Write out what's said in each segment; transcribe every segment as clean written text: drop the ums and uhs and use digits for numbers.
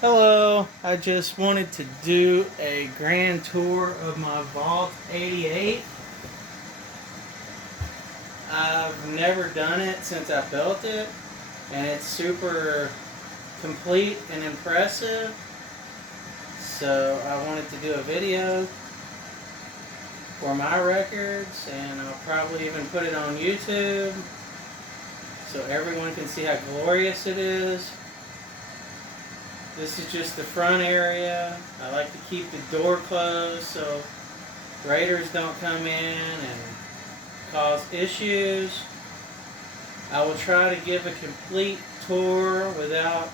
Hello, I just wanted to do a grand tour of my Vault 88. I've never done it since I built it, and it's super complete and impressive. So I wanted to do a video for my records, and I'll probably even put it on YouTube so everyone can see how glorious it is. This is just the front area. I like to keep the door closed so raiders don't come in and cause issues. I will try to give a complete tour without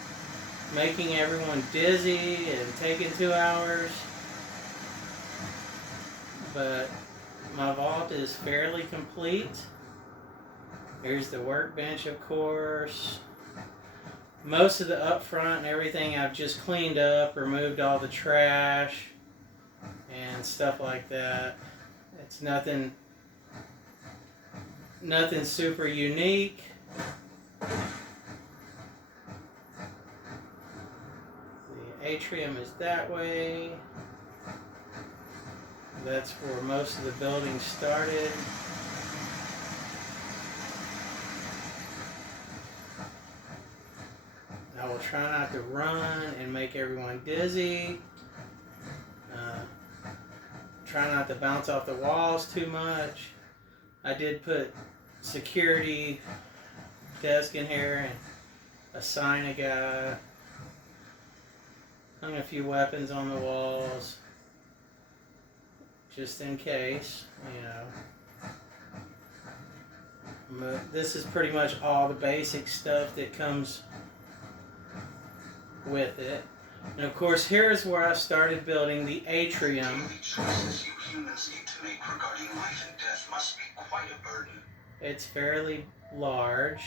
making everyone dizzy and taking 2 hours. But my vault is fairly complete. Here's the workbench, of course. Most of the up front and everything I've just cleaned up, removed all the trash and stuff like that. It's nothing super unique. The atrium is that way. That's where most of the building started. I will try not to run and make everyone dizzy. Try not to bounce off the walls too much. I did put security desk in here and assign a guy. Hung a few weapons on the walls, just in case, But this is pretty much all the basic stuff that comes with it. And of course, here's where I started building the atrium. The choices you humans need to make regarding life and death must be quite a burden. It's fairly large.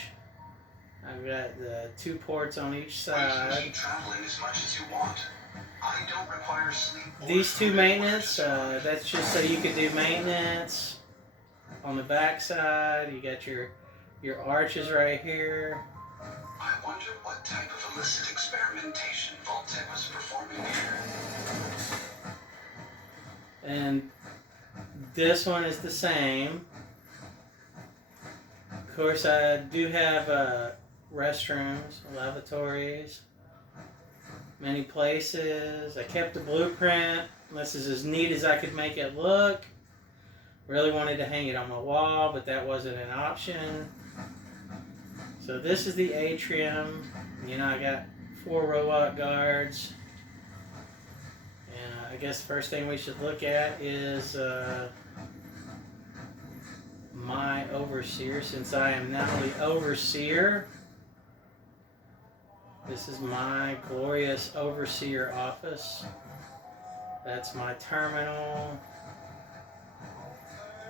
I've got the 2 ports on each side. You can keep traveling as much as you want. I don't require sleep. These 2 maintenance, that's just so you can do maintenance on the back side. You got your arches right here. I wonder what type of illicit experimentation Vault-Tec was performing here. And this one is the same. Of course, I do have restrooms, lavatories, many places. I kept the blueprint. This is as neat as I could make it look. Really wanted to hang it on my wall, but that wasn't an option. So this is the atrium. I got 4 robot guards. And I guess the first thing we should look at is my overseer, since I am now the overseer. This is my glorious overseer office. That's my terminal.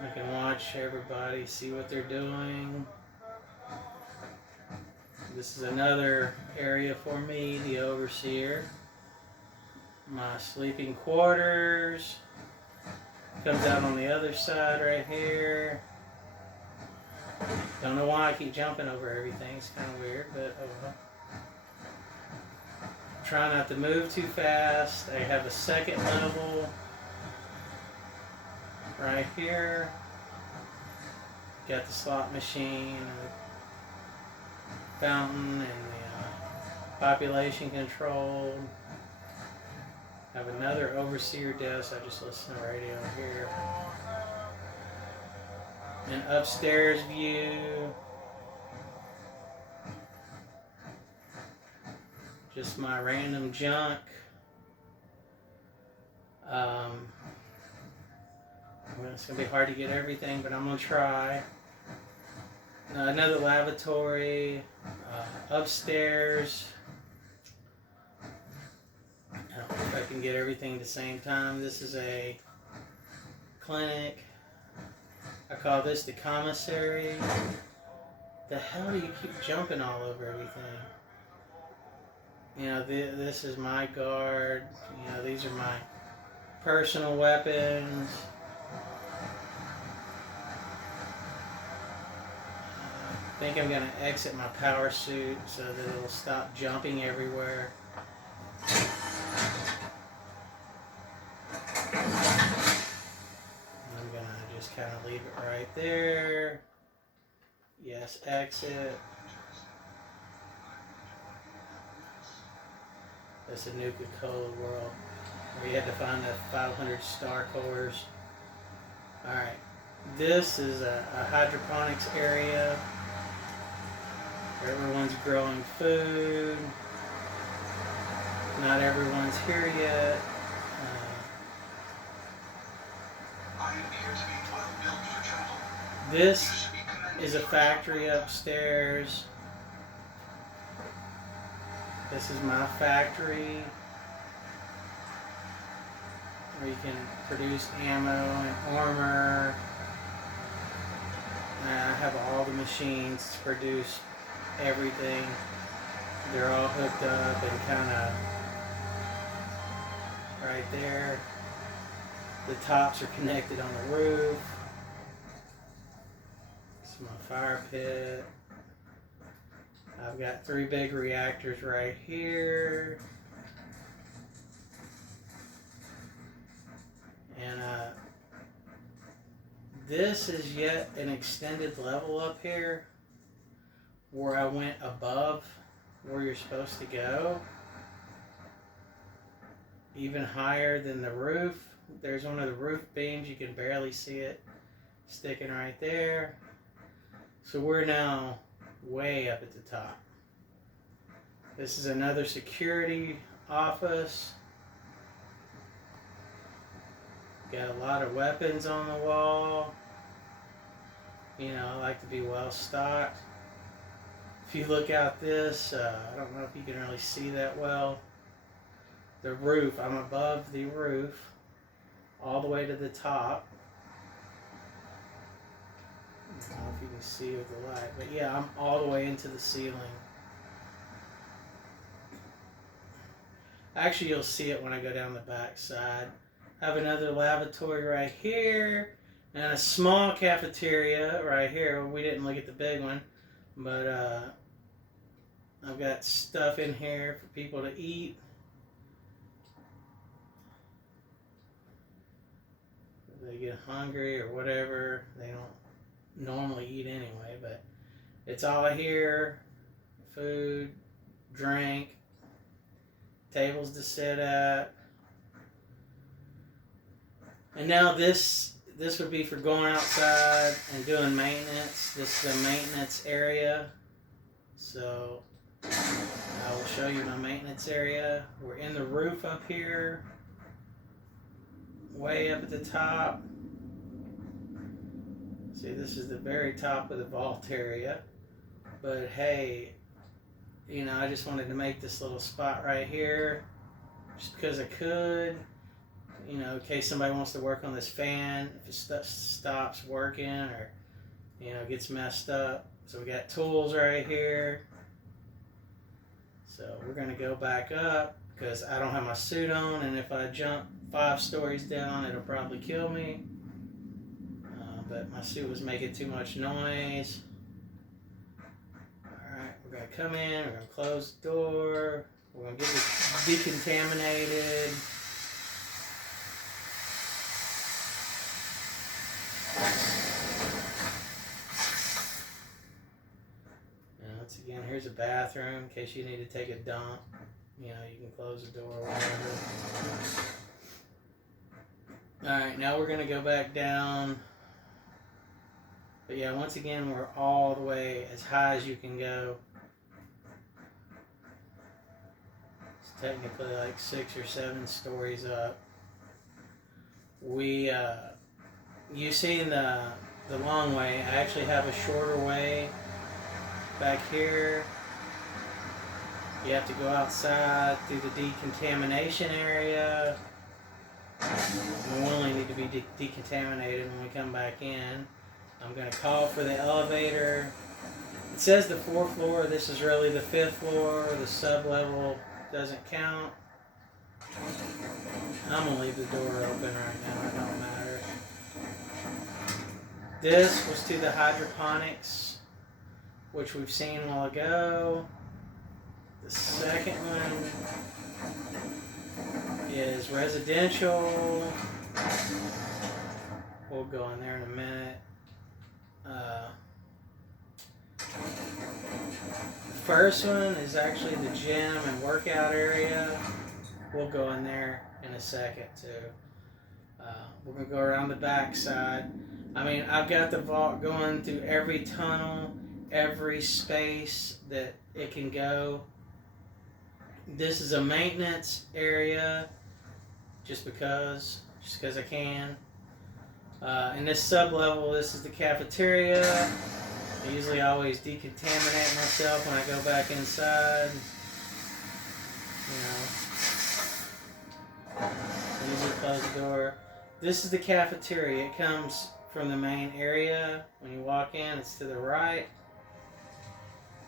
I can watch everybody, see what they're doing. This is another area for me, the overseer. My sleeping quarters. Comes out on the other side right here. Don't know why I keep jumping over everything. It's kind of weird, but oh well. Try not to move too fast. I have a second level right here. Got the slot machine, the fountain, and the population control. Have another overseer desk. I just listen to radio here. An upstairs view. Just my random junk. It's going to be hard to get everything, but I'm going to try. Another lavatory. Upstairs. I don't know if I can get everything at the same time. This is a clinic. I call this the commissary. The hell do you keep jumping all over everything? This is my guard. These are my personal weapons. I think I'm going to exit my power suit so that it'll stop jumping everywhere. I'm gonna just kind of leave it right there. Yes, exit. That's a Nuka-Cola world where you had to find the 500 star cores. Alright, this is a hydroponics area. Everyone's growing food. Not everyone's here yet. I appear to be well built for travel. This is a factory upstairs. This is my factory where you can produce ammo and armor. And I have all the machines to produce everything. They're all hooked up and kind of right there. The tops are connected on the roof. It's my fire pit. I've got 3 big reactors right here. And this is yet an extended level up here where I went above where you're supposed to go. Even higher than the roof. There's one of the roof beams. You can barely see it sticking right there. So we're now way up at the top. This is another security office. Got a lot of weapons on the wall. You know, I like to be well stocked. If you look out this, I don't know if you can really see that well. The roof, I'm above the roof all the way to the top. I don't know if you can see with the light, but yeah, I'm all the way into the ceiling. Actually, you'll see it when I go down the back side. I have another lavatory right here, and a small cafeteria right here. We didn't look at the big one, but I've got stuff in here for people to eat. If they get hungry or whatever, they don't normally eat anyway, but it's all here. Food, drink, tables to sit at. And now this would be for going outside and doing maintenance. This is the maintenance area. So I will show you my maintenance area. We're in the roof up here, way up at the top. See, this is the very top of the vault area. But hey, you know, I just wanted to make this little spot right here just because I could. You know, in case somebody wants to work on this fan, if it stops working or, you know, gets messed up. So we got tools right here. So we're going to go back up because I don't have my suit on, and if I jump 5 stories down, it'll probably kill me. But my suit was making too much noise. Alright, we're going to come in, we're going to close the door, we're going to get this decontaminated. And once again, here's a bathroom in case you need to take a dump. You know, you can close the door or whatever. Alright, now we're going to go back down. But yeah, once again, we're all the way as high as you can go. It's technically like 6 or 7 stories up. You see in the long way, I actually have a shorter way back here. You have to go outside through the decontamination area. We only need to be decontaminated when we come back in. I'm going to call for the elevator. It says the 4th floor. This is really the 5th floor. The sub-level doesn't count. I'm going to leave the door open right now. It don't matter. This was to the hydroponics, which we've seen a while ago. The second one There's residential. We'll go in there in a minute. The first one is actually the gym and workout area. We'll go in there in a second too. We're going to go around the back side. I mean, I've got the vault going through every tunnel, every space that it can go. This is a maintenance area, just because I can. In this sub-level, this is the cafeteria. I usually always decontaminate myself when I go back inside. You know, usually close the door. This is the cafeteria. It comes from the main area. When you walk in, it's to the right.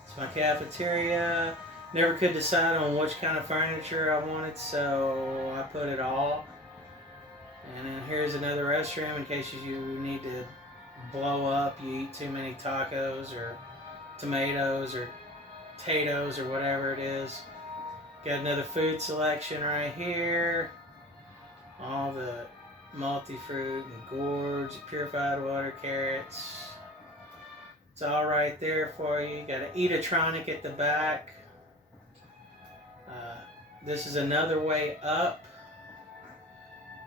It's my cafeteria. Never could decide on which kind of furniture I wanted, so I put it all. And then here's another restroom in case you need to blow up. You eat too many tacos or tomatoes or potatoes or whatever it is. Got another food selection right here. All the multi-fruit and gourds, purified water, carrots. It's all right there for you. Got an Eatrotronic at the back. This is another way up,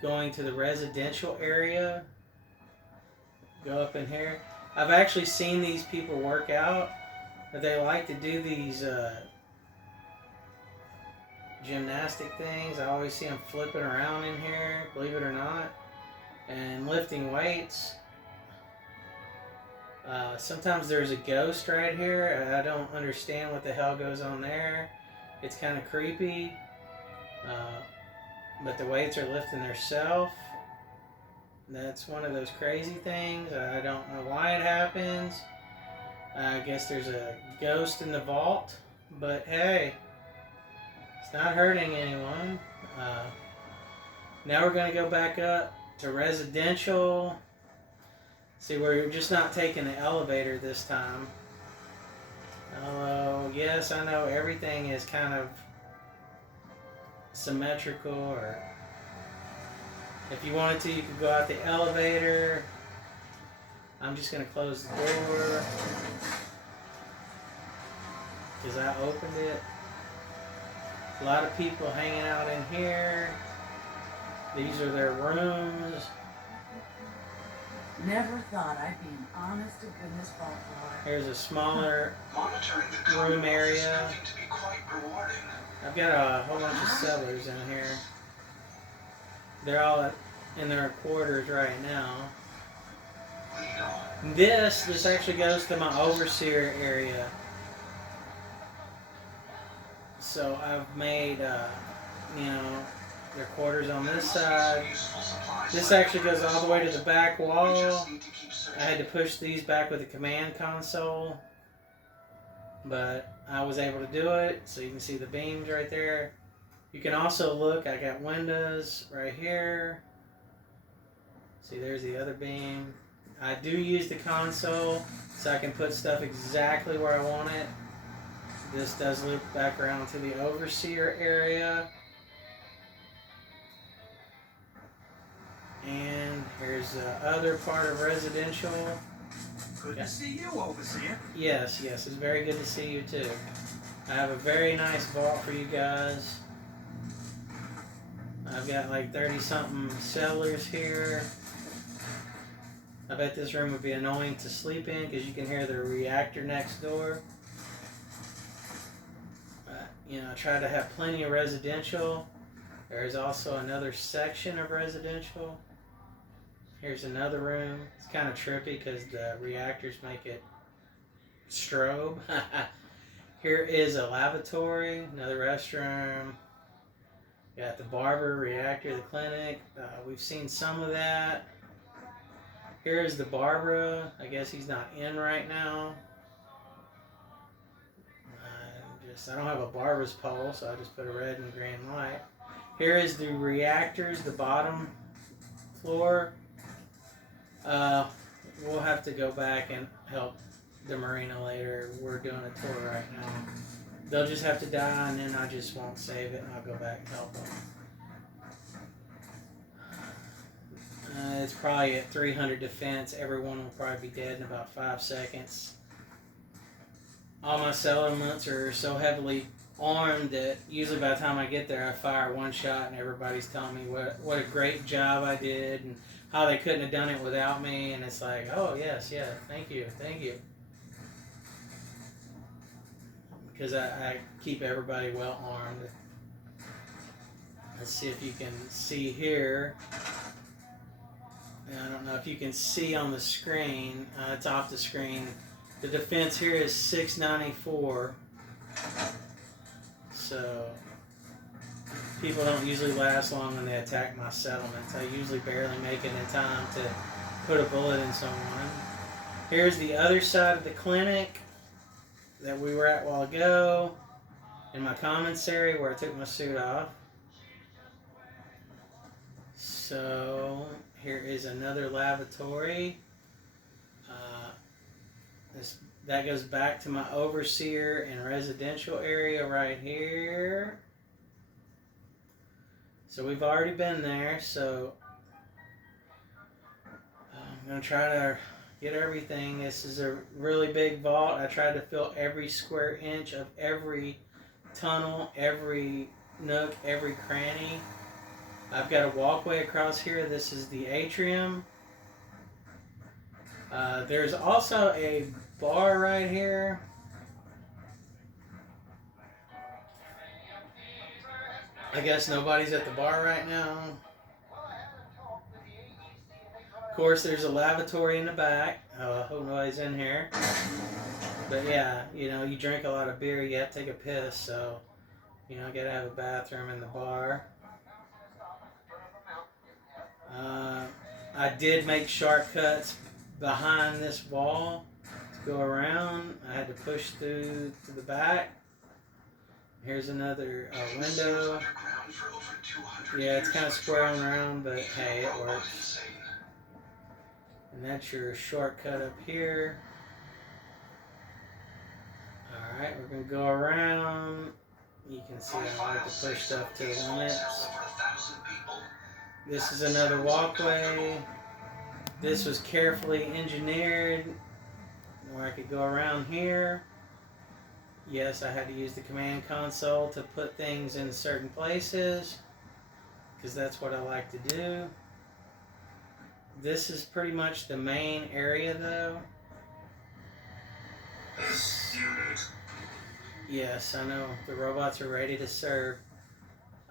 going to the residential area. Go up in here. I've actually seen these people work out, but they like to do these gymnastic things. I always see them flipping around in here, believe it or not, and lifting weights. Sometimes there's a ghost right here. I don't understand what the hell goes on there. It's kind of creepy, but the weights are lifting themselves. That's one of those crazy things. I don't know why it happens. I guess there's a ghost in the vault, but hey, it's not hurting anyone. Now we're going to go back up to residential. See, we're just not taking the elevator this time. Although, yes, I know everything is kind of symmetrical, or if you wanted to, you could go out the elevator. I'm just going to close the door because I opened it. A lot of people hanging out in here. These are their rooms. Never thought I'd be an honest to goodness fault flower. Here's a smaller Monitoring the room Commonwealth is area. proving to be quite rewarding. I've got a whole bunch of sellers in here. They're all in their quarters right now. Lead on. This actually goes to my overseer area. So I've made, their quarters on this side. Useful supplies This like actually goes all the way to the back We wall. just need to keep searching. I had to push these back with the command console, but I was able to do it. So you can see the beams right there. You can also look, I got windows right here. See, there's the other beam. I do use the console so I can put stuff exactly where I want it. This does loop back around to the overseer area. And here's the other part of residential. Good to see you, Overseer. Yes, it's very good to see you too. I have a very nice vault for you guys. I've got like 30-something cellars here. I bet this room would be annoying to sleep in because you can hear the reactor next door. I try to have plenty of residential. There's also another section of residential. Here's another room. It's kind of trippy because the reactors make it strobe. Here is a lavatory, another restroom. Got the barber, reactor, the clinic. We've seen some of that. Here's the Barbara. I guess he's not in right now. I don't have a barber's pole, so I just put a red and green light. Here is the reactors, the bottom floor. We'll have to go back and help the marina later. We're doing a tour right now. They'll just have to die, and then I just won't save it, and I'll go back and help them. It's probably at 300 defense. Everyone will probably be dead in about 5 seconds. All my settlements are so heavily armed that usually by the time I get there, I fire one shot and everybody's telling me what a great job I did and how they couldn't have done it without me. And it's like, oh yes, yeah, thank you. Because I keep everybody well armed. Let's see if you can see here. I don't know if you can see on the screen. It's off the screen. The defense here is 694. So people don't usually last long when they attack my settlements. I usually barely make it in time to put a bullet in someone. Here's the other side of the clinic that we were at a while ago in my commissary where I took my suit off. So here is another lavatory. That goes back to my overseer and residential area right here. So we've already been there, so I'm going to try to get everything. This is a really big vault. I tried to fill every square inch of every tunnel, every nook, every cranny. I've got a walkway across here. This is the atrium. There's also a bar right here. I guess nobody's at the bar right now. Of course, there's a lavatory in the back. I hope nobody's in here. But yeah, you know, you drink a lot of beer, you have to take a piss, so, you know, gotta have a bathroom in the bar. I did make shortcuts behind this wall to go around. I had to push through to the back. Here's another window. Yeah, it's kind of squaring around, but hey, it works. And that's your shortcut up here. Alright, we're going to go around. You can see I like to push stuff to the limits. This is another walkway. This was carefully engineered where I could go around here. Yes, I had to use the command console to put things in certain places because that's what I like to do. This is pretty much the main area though. Yes, I know. The robots are ready to serve.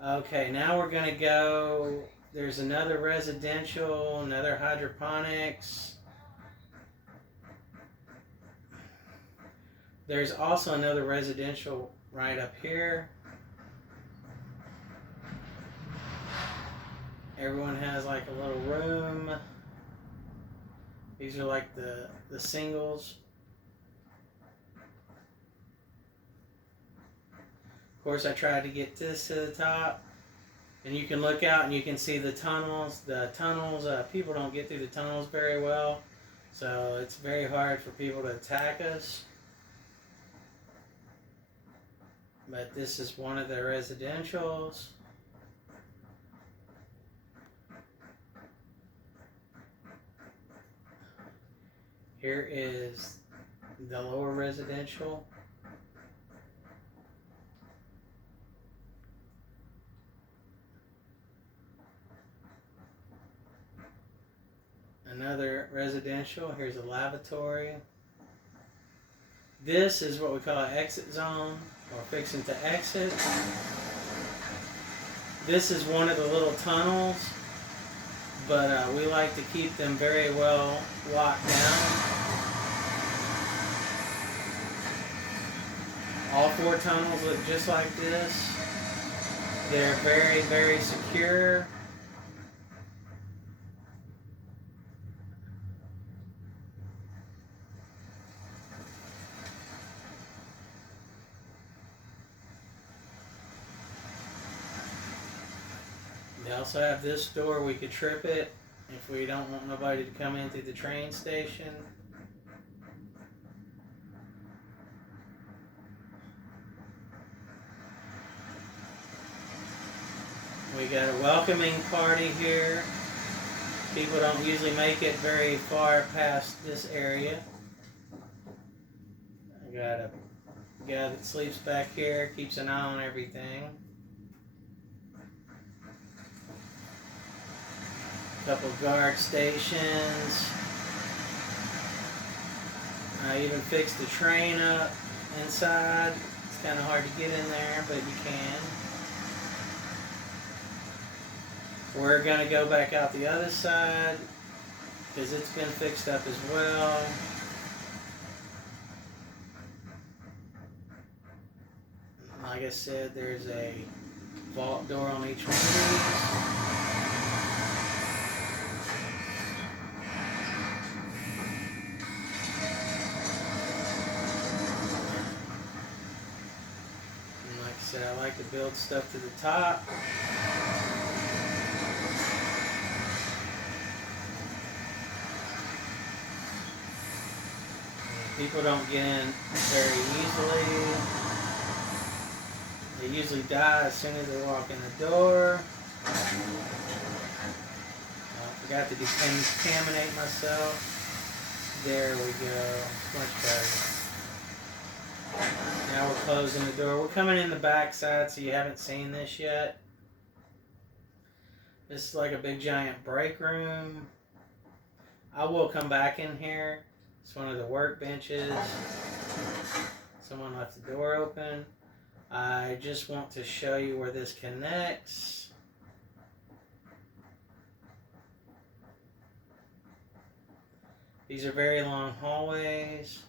Okay, now we're going to go... There's another residential, another hydroponics. There's also another residential right up here. Everyone has like a little room. These are like the singles. Of course, I tried to get this to the top. And you can look out and you can see the tunnels. The tunnels, people don't get through the tunnels very well. So it's very hard for people to attack us. But this is one of the residentials. Here is the lower residential. Another residential. Here's a lavatory. This is what we call an exit zone, or fixing to exit. This is one of the little tunnels, but we like to keep them very well locked down. All 4 tunnels look just like this. They're very, very secure. They also have this door, we could trip it if we don't want nobody to come in through the train station. We got a welcoming party here. People don't usually make it very far past this area. I got a guy that sleeps back here, keeps an eye on everything. Couple guard stations. I even fixed the train up inside. It's kind of hard to get in there, but you can. We're going to go back out the other side because it's been fixed up as well. Like I said, there's a vault door on each one of these. I like to build stuff to the top. People don't get in very easily. They usually die as soon as they walk in the door. I forgot to decontaminate myself. There we go. Much better. Now we're closing the door. We're coming in the back side, so you haven't seen this yet. This is like a big giant break room. I will come back in here. It's one of the workbenches. Someone left the door open. I just want to show you where this connects. These are very long hallways.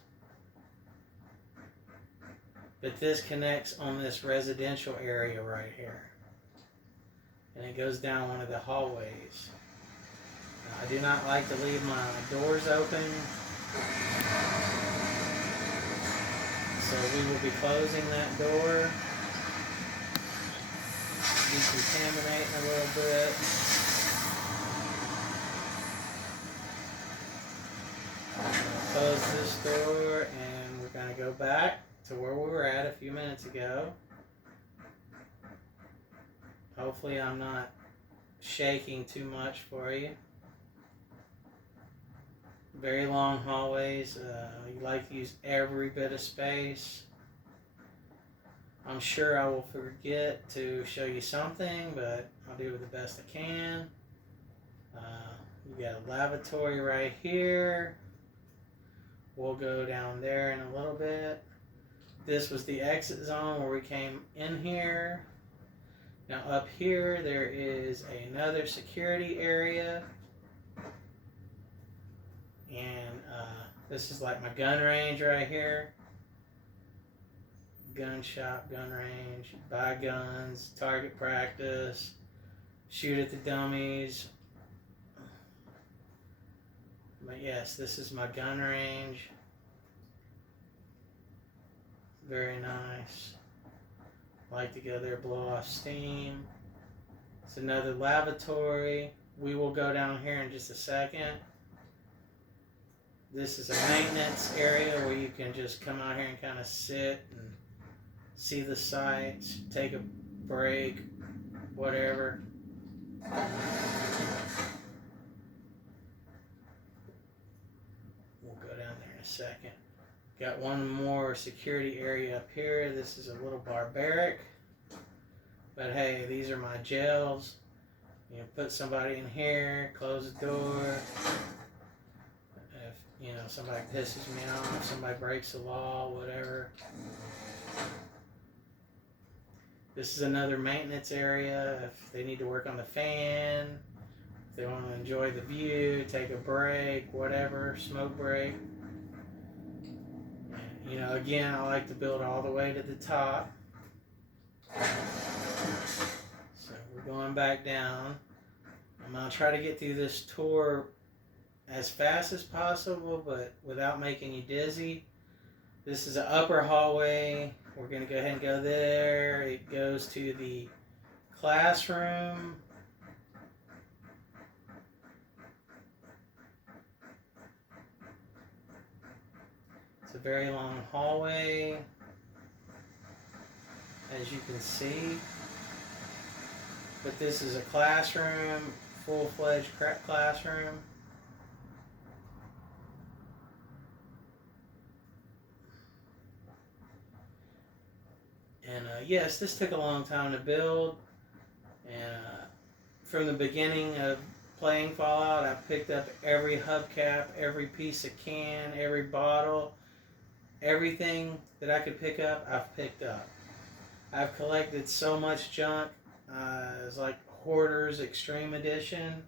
But this connects on this residential area right here. And it goes down one of the hallways. Now, I do not like to leave my doors open. So we will be closing that door. Decontaminating a little bit. Close this door and we're going to go back to where we were at a few minutes ago. Hopefully I'm not shaking too much for you. Very long hallways. You like to use every bit of space. I'm sure I will forget to show you something, but I'll do it the best I can. You got a lavatory right here. We'll go down there in a little bit. This was the exit zone where we came in here. Now up here there is another security area. And this is like my gun range right here. Gun shop, gun range, buy guns, target practice, shoot at the dummies. But yes, this is my gun range. Very nice. Like to go there, blow off steam. It's another lavatory. We will go down here in just a second. This is a maintenance area where you can just come out here and kind of sit and see the sights, take a break, whatever. We'll go down there in a second. Got one more security area up here. This is a little barbaric. But hey, these are my jails. You know, put somebody in here, close the door. If, you know, somebody pisses me off, somebody breaks the law, whatever. This is another maintenance area. If they need to work on the fan, if they want to enjoy the view, take a break, whatever, smoke break. You know, again, I like to build all the way to the top. So we're going back down. I'm going to try to get through this tour as fast as possible, but without making you dizzy. This is an upper hallway. We're going to go ahead and go there. It goes to the classroom. It's a very long hallway, as you can see. But this is a classroom full-fledged classroom. And yes, this took a long time to build. And from the beginning of playing Fallout, I picked up every hubcap, every piece of can, every bottle, everything that I could pick up, I've picked up. I've collected so much junk. It's like Hoarder's Extreme Edition.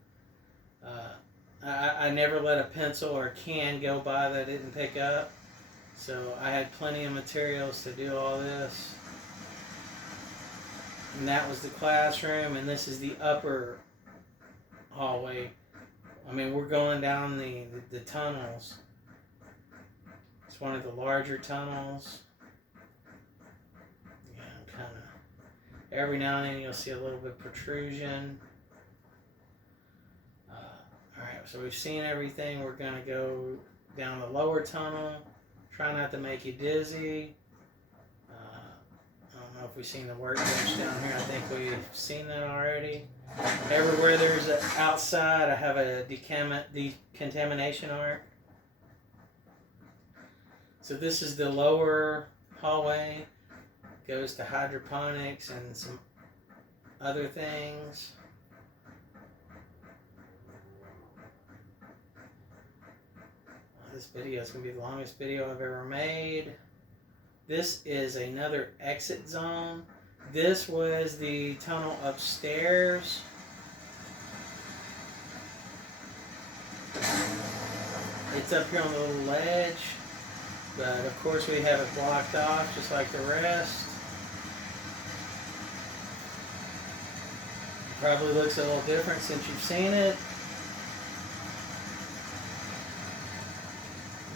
I never let a pencil or a can go by that I didn't pick up. So I had plenty of materials to do all this. And that was the classroom, and this is the upper hallway. I mean, we're going down the tunnels. It's one of the larger tunnels. Yeah, kind of. Every now and then you'll see a little bit of protrusion. Alright, so we've seen everything. We're going to go down the lower tunnel. Try not to make you dizzy. I don't know if we've seen the workbench down here. I think we've seen that already. Everywhere there's an outside, I have a decontamination arc. So this is the lower hallway. Goes to hydroponics and some other things. This video is going to be the longest video I've ever made. This is another exit zone. This was the tunnel upstairs. It's up here on the little ledge. But of course we have it blocked off just like the rest. It probably looks a little different since you've seen it.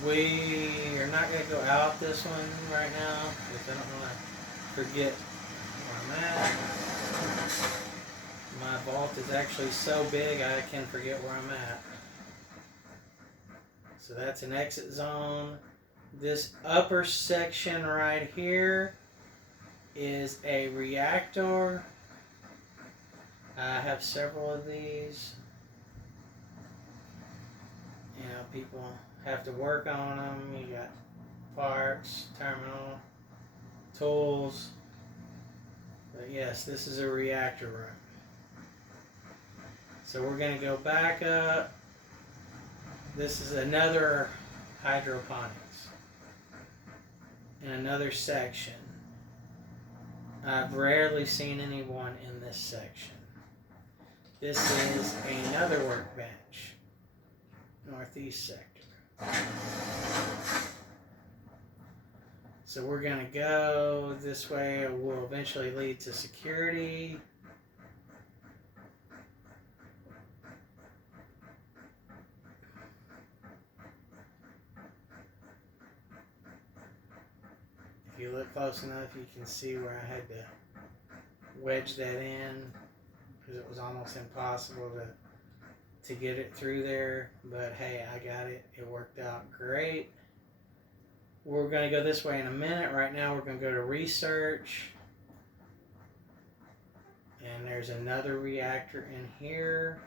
We are not going to go out this one right now because I don't want to forget where I'm at. My vault is actually so big I can forget where I'm at. So that's an exit zone. This upper section right here is a reactor. I have several of these. You know, people have to work on them. You got parts, terminal, tools. But yes, this is a reactor room. So we're going to go back up. This is another hydroponics in another section. I've rarely seen anyone in this section. This is another workbench, northeast sector. So we're going to go this way. It will eventually lead to security. If you look close enough, you can see where I had to wedge that in because it was almost impossible to get it through there. But hey, I got it. It worked out great. We're going to go this way in a minute. Right now we're going to go to research. And there's another reactor in here.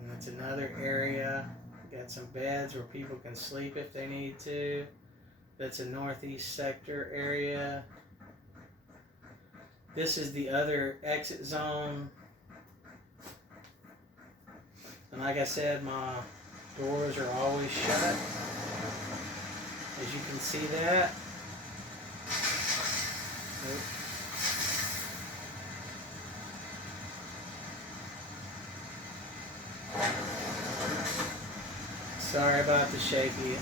And that's another area. Got some beds where people can sleep if they need to. That's a northeast sector area. This is the other exit zone. And like I said, my doors are always shut. As you can see that. Oops. Sorry about the shaky.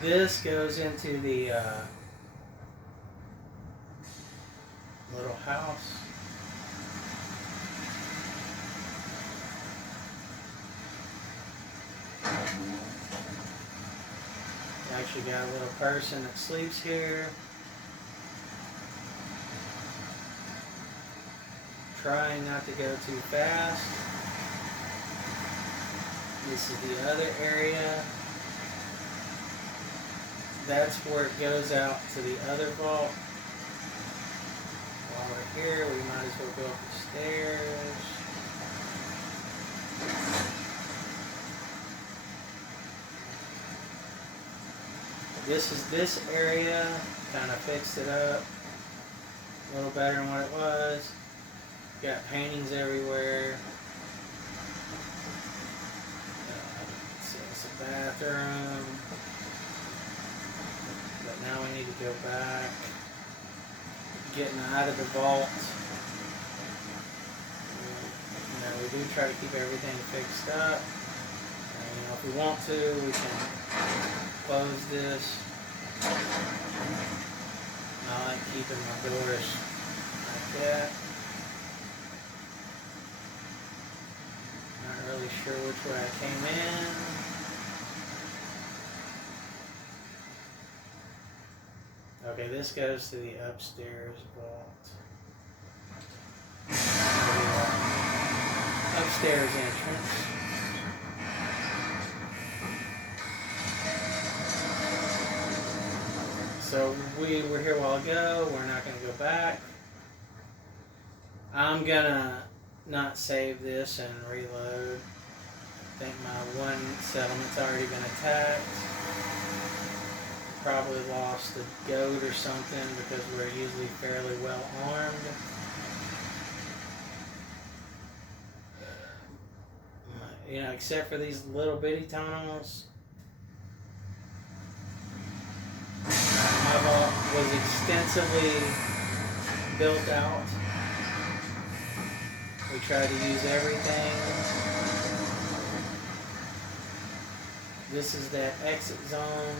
This goes into the little house. Actually got a little person that sleeps here. trying not to go too fast. This is the other area. That's where it goes out to the other vault. While we're here, we might as well go up the stairs. This is this area. Kind of fixed it up a little better than what it was. Got paintings everywhere. It's a bathroom. But now we need to go back. Getting out of the vault. We do try to keep everything fixed up. And, if we want to, we can close this. I like keeping my doors like that. Not really sure which way I came in. Okay, this goes to the upstairs vault. Upstairs entrance. So we were here a while ago. We're not going to go back. I'm going to not save this and reload. I think my one settlement's already been attacked. Probably lost a goat or something because we're usually fairly well armed. Except for these little bitty tunnels. My vault was extensively built out. We tried to use everything. This is that exit zone.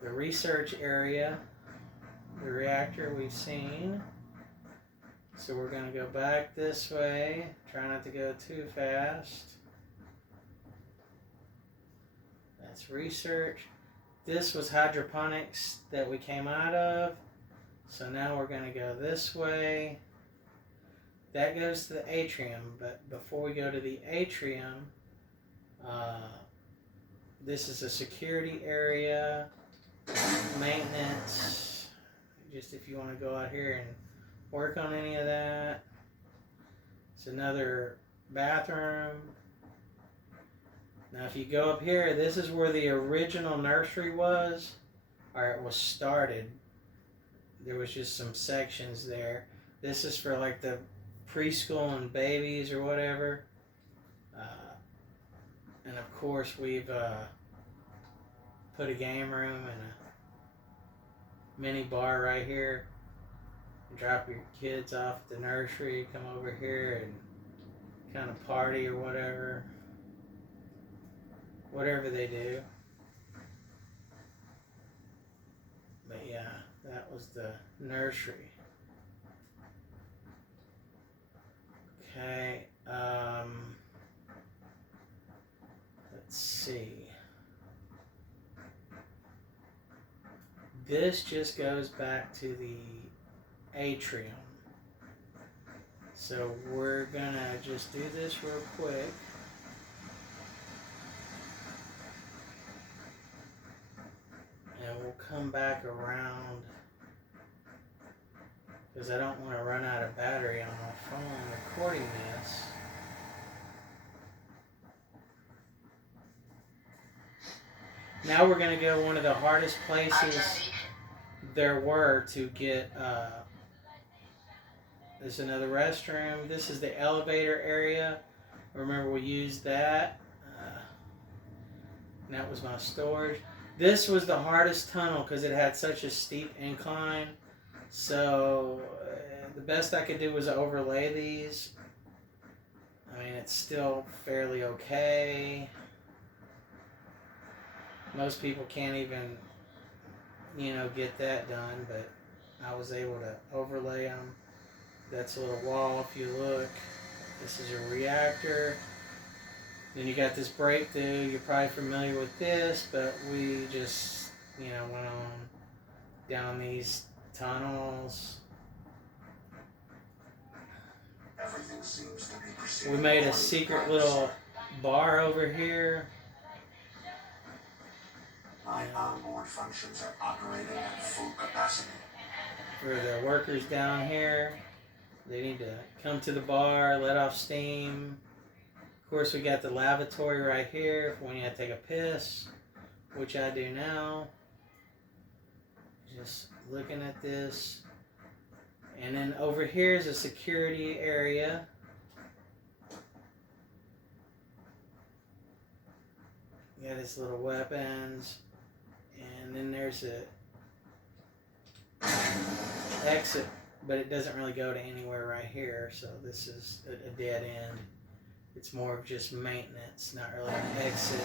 The research area, the reactor we've seen. So we're going to go back this way. Try not to go too fast. That's research. This was hydroponics that we came out of. So now we're going to go this way. That goes to the atrium. But before we go to the atrium, this is a security area. Maintenance, just if you want to go out here and work on any of that. It's another bathroom. Now if you go up here, this is where the original nursery was, or it was started. There was just some sections there. This is for like the preschool and babies or whatever. And of course we've put a game room and a mini bar right here. Drop your kids off at the nursery, come over here and kind of party or whatever. Whatever they do. But yeah, that was the nursery. Okay, let's see. This just goes back to the atrium. So we're gonna just do this real quick. And we'll come back around because I don't want to run out of battery on my phone recording this. Now we're going to go one of the hardest places there were to get, there's another restroom. This is the elevator area. Remember we used that. And that was my storage. This was the hardest tunnel because it had such a steep incline. So the best I could do was overlay these. I mean, it's still fairly okay. Most people can't even, get that done, but I was able to overlay them. That's a little wall if you look. This is a reactor. Then you got this breakthrough. You're probably familiar with this, but we just, went on down these tunnels. Everything seems to be proceeding. We made a secret little bar over here. My onboard functions are operating at full capacity. For the workers down here, they need to come to the bar, let off steam. Of course, we got the lavatory right here for when you have to take a piss, which I do now. Just looking at this. And then over here is a security area. You got his little weapons. And then there's a exit, but it doesn't really go to anywhere right here. So this is a dead end. It's more of just maintenance, not really an exit.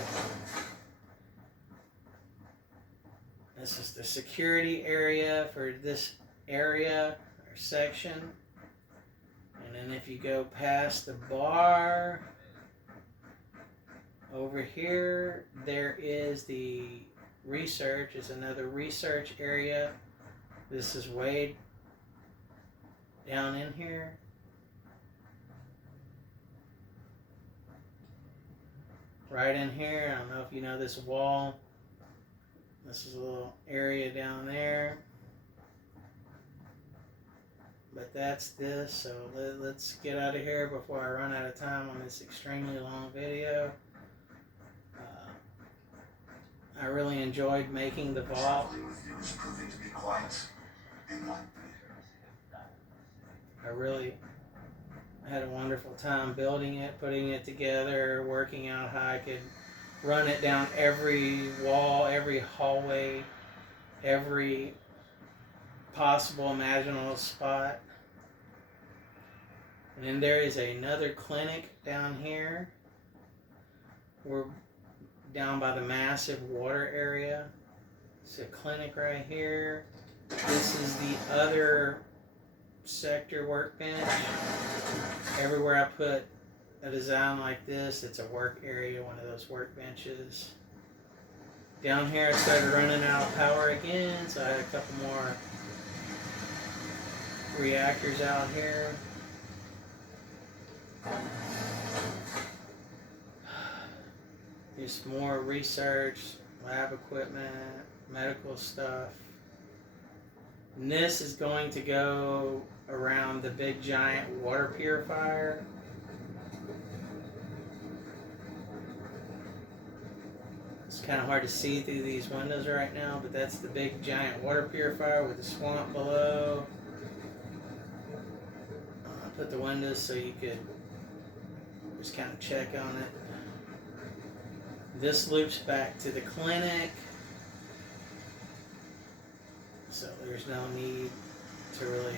This is the security area for this area or section. And then if you go past the bar, over here, there is the research. It's another research area. This is way down in here. Right in here, I don't know if you know this wall. This is a little area down there. But that's this, so let's get out of here before I run out of time on this extremely long video. I really enjoyed making the vault. Traveling with you is proving to be quiet. Enlightening. I had a wonderful time building it, putting it together, working out how I could run it down every wall, every hallway, every possible imaginable spot. And then there is another clinic down here. We're down by the massive water area. It's a clinic right here. This is the other sector workbench. Everywhere I put a design like this, it's a work area, one of those workbenches. Down here I started running out of power again, so I had a couple more reactors out here. Just more research, lab equipment, medical stuff. And this is going to go around the big giant water purifier. It's kind of hard to see through these windows right now, but that's the big giant water purifier with the swamp below. I put the windows so you could just kind of check on it. This loops back to the clinic, so there's no need to really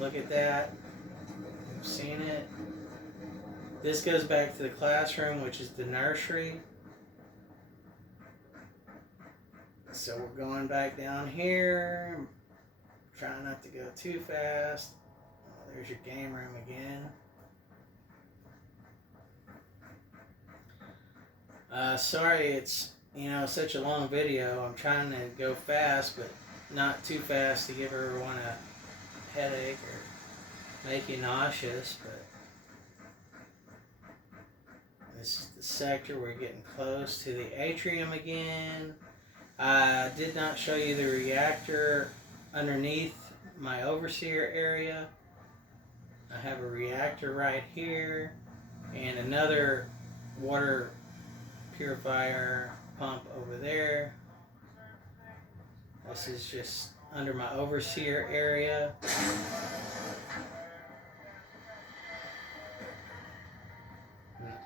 look at that. You've seen it. This goes back to the classroom, which is the nursery. So we're going back down here. Trying not to go too fast. Oh, there's your game room again. Sorry it's, such a long video. I'm trying to go fast, but not too fast to give everyone a headache or make you nauseous. But this is the sector. We're getting close to the atrium again. I did not show you the reactor underneath my overseer area. I have a reactor right here and another water purifier pump over there. This is just under my overseer area.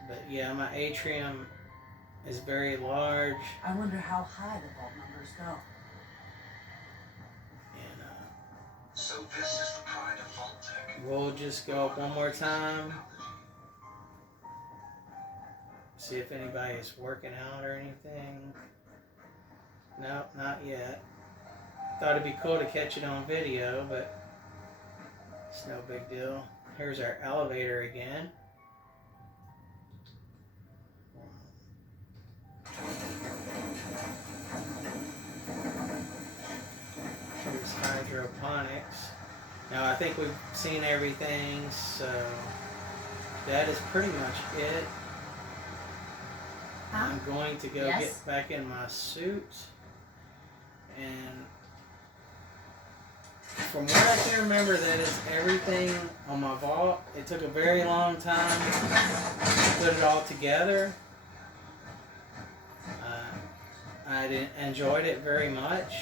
But yeah, my atrium is very large. I wonder how high the vault numbers go. And So this is the pride of Vault-Tec. we'll just go up one more time. See if anybody's working out or anything. Nope, not yet. Thought it'd be cool to catch it on video, but it's no big deal. Here's our elevator again. hydroponics. Now I think we've seen everything, so that is pretty much it. Huh? I'm going to go Yes? get back in my suit, and from what I can remember, that is everything on my vault. It took a very long time to put it all together. I enjoyed it very much.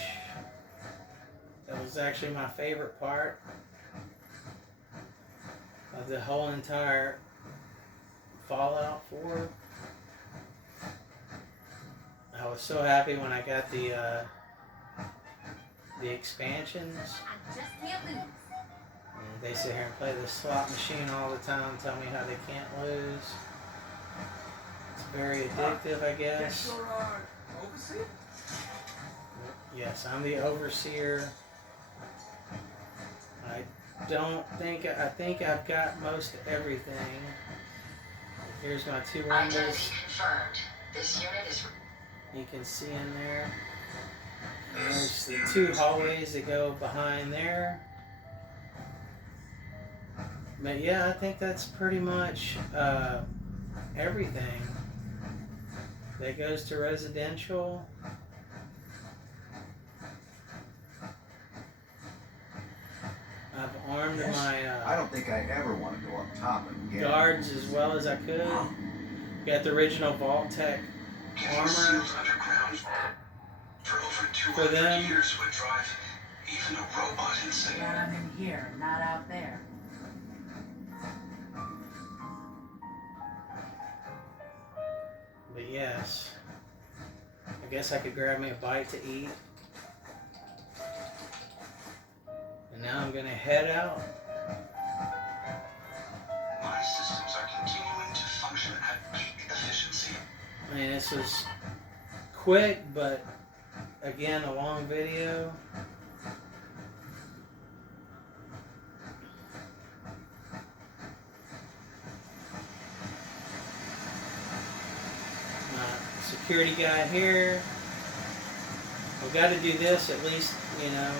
That was actually my favorite part of the whole entire Fallout 4. I was so happy when I got the expansions. I just can't lose. And they sit here and play the slot machine all the time, tell me how they can't lose. It's very addictive, I Guess guess. you're overseer? Yes, I'm the overseer. I think I've got most everything. Here's my two Identity windows. confirmed. This unit is You can see in there. And there's the two hallways that go behind there. But yeah, I think that's pretty much everything that goes to residential. I've armed Yes. my I don't think I ever want to go up top and get guards as well as I could. Got the original Vault Tech Getting armor. sealed underground for over 200 them. years would drive even a robot insane. But I'm in here, not out there. But yes, I guess I could grab me a bite to eat. And now I'm gonna head out. My systems are continuing to function at peak efficiency. I mean, this was quick, but again, a long video. My security guy here. We've got to do this at least, you know.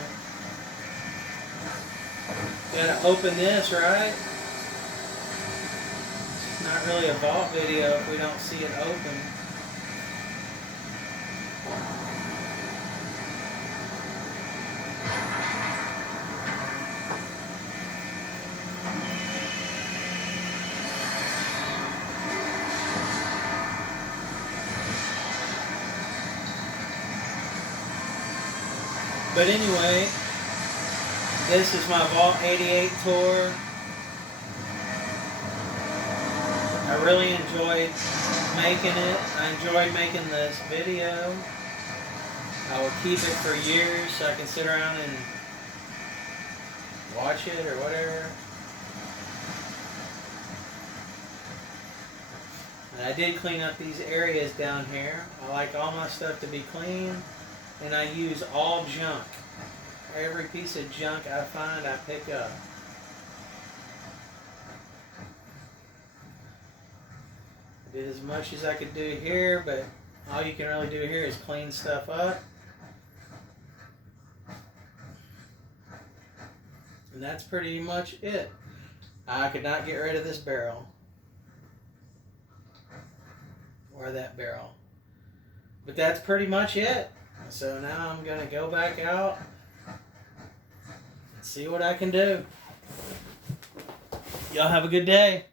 Gotta open this, right? It's not really a vault video if we don't see it open. But anyway, this is my Vault 88 tour. I really enjoyed making it. I enjoyed making this video. I will keep it for years so I can sit around and watch it or whatever. And I did clean up these areas down here. I like all my stuff to be clean, and I use all junk. Every piece of junk I find, I pick up. I did as much as I could do here, but all you can really do here is clean stuff up. And that's pretty much it. I could not get rid of this barrel. Or that barrel. But that's pretty much it. So now I'm going to go back out and see what I can do. Y'all have a good day.